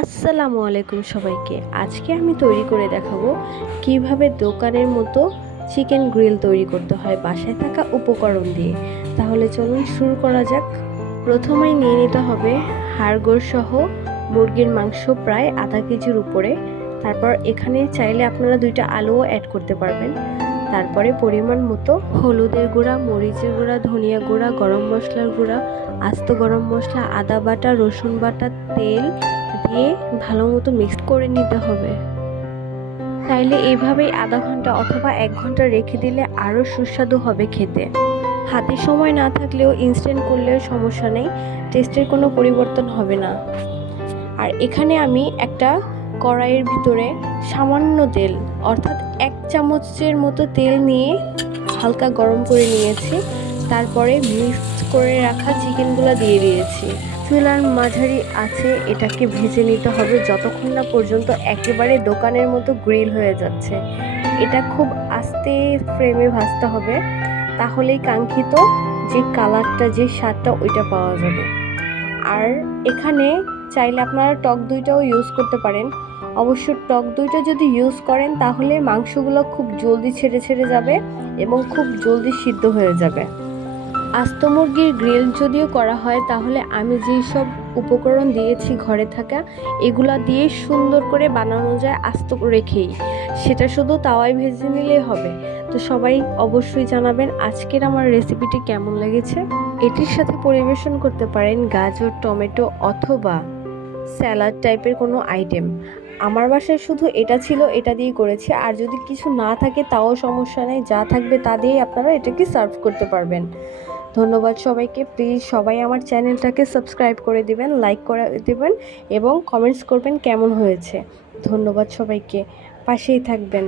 আসসালামু আলাইকুম সবাইকে। আজকে আমি তৈরি করে দেখাবো কীভাবে দোকানের মতো চিকেন গ্রিল তৈরি করতে হয় বাসায় থাকা উপকরণ দিয়ে। তাহলে চলুন শুরু করা যাক। প্রথমেই নিয়ে নিতে হবে হাড়গোড় সহ মুরগির মাংস প্রায় আধা কেজির উপরে। তারপর এখানে চাইলে আপনারা দুইটা আলুও অ্যাড করতে পারবেন। তারপরে পরিমাণ মতো হলুদের গুঁড়া, মরিচের গুঁড়া, ধনিয়া গুঁড়া, গরম মশলার গুঁড়া, আস্ত গরম মশলা, আদা বাটা, রসুন বাটা, তেল দিয়ে ভালো মতো মিক্স করে নিতে হবে। চাইলে এইভাবেই আধা ঘণ্টা অথবা এক ঘণ্টা রেখে দিলে আরও সুস্বাদু হবে খেতে। হাতে সময় না থাকলেও ইনস্ট্যান্ট করলেও সমস্যা নেই টেস্টের কোনো পরিবর্তন হবে না। আর এখানে আমি একটা কড়াইয়ের ভিতরে সামান্য তেল, অর্থাৎ এক চামচের মতো তেল নিয়ে হালকা গরম করে নিয়েছি। তারপরে মিক্স করে রাখা চিকেনগুলো দিয়ে দিয়েছি। চুলার মাঝারি আছে, এটাকে ভেজে নিতে হবে যতক্ষণ না পর্যন্ত একেবারে দোকানের মতো গ্রিল হয়ে যাচ্ছে। এটা খুব আস্তে ফ্রেমে ভাজতে হবে, তাহলেই কাঙ্ক্ষিত যে কালারটা, যে স্বাদটা ওইটা পাওয়া যাবে। আর এখানে চাইলে আপনারা টক দইটাও ইউজ করতে পারেন। অবশ্য টক দইটা যদি ইউজ করেন, তাহলে মাংসগুলো খুব জলদি ছেড়ে ছেড়ে যাবে এবং খুব জলদি সিদ্ধ হয়ে যাবে। আস্ত মুরগির গ্রিল যদিও করা হয়, তাহলে আমি যেই সব উপকরণ দিয়েছি ঘরে থাকা, এগুলা দিয়ে সুন্দর করে বানানো যায় আস্ত রেখেই। সেটা শুধু তাওয়ায় ভেজে নিলেই হবে। তো সবাই অবশ্যই জানাবেন আজকের আমার রেসিপিটি কেমন লেগেছে। এটির সাথে পরিবেশন করতে পারেন গাজর, টমেটো অথবা স্যালাড টাইপের কোনো আইটেম। আমার বাসায় শুধু এটা ছিল, এটা দিয়ে করেছি। আর যদি কিছু না থাকে, তাও সমস্যা নেই, যা থাকবে তা দিয়েই আপনারা এটাকে সার্ভ করতে পারবেন। ধন্যবাদ সবাইকে। প্লিজ সবাই আমার চ্যানেলটাকে সাবস্ক্রাইব করে দিবেন লাইক করে দেবেন এবং কমেন্টস করবেন কেমন হয়েছে। ধন্যবাদ সবাইকে। পাশেই থাকবেন।